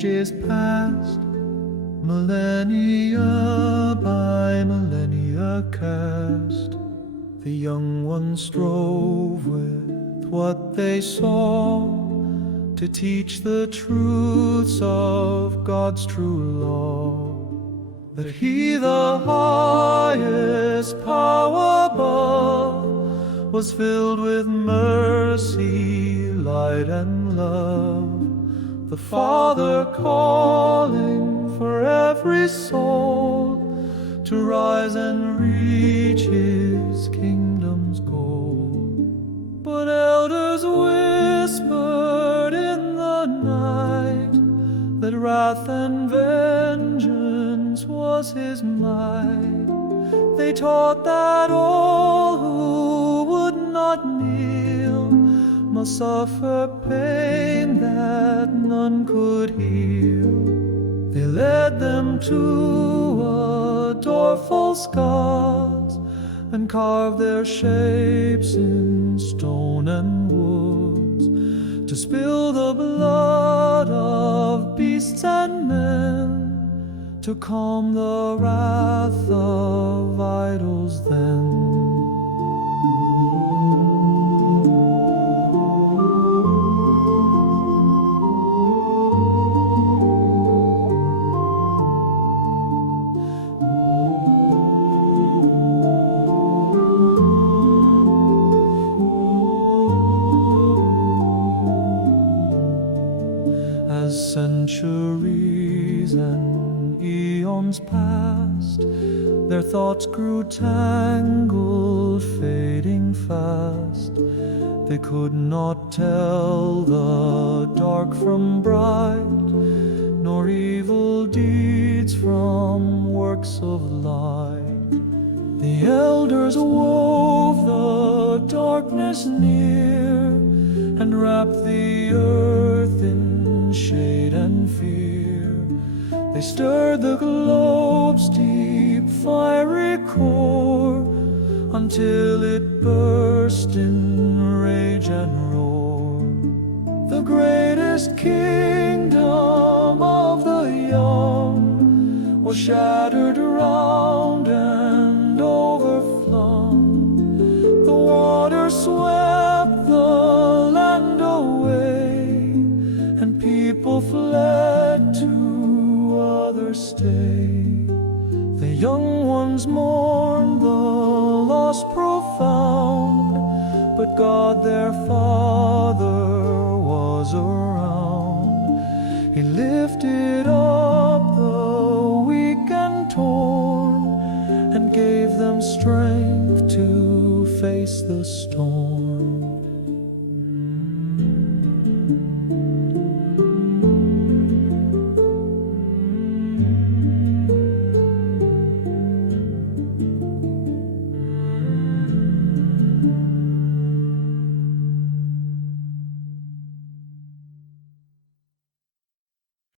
ages past, millennia by millennia cast. The young ones strove with what they saw to teach the truths of God's true law. That He, the highest power above, was filled with mercy, light, and love. The Father calling for every soul to rise and reach His kingdom's goal. But elders whispered in the night that wrath and vengeance was His might. They taught that all who would not kneel must suffer pain that none could heal. They led them to adore false gods and carve their shapes in stone and woods, to spill the blood of beasts and men, to calm the wrath of idols then. As centuries and eons passed, their thoughts grew tangled, fading fast. They could not tell the dark from bright, nor evil deeds from works of light. The elders wove the darkness near and wrapped the earth in shade and fear. They stirred the globe's deep fiery core until it burst in rage and roar. The greatest kingdom of the young was shattered around and overflung. The water swept the land away, and people fled to other stay. The young ones mourned the loss profound, but God their Father was around. He lifted up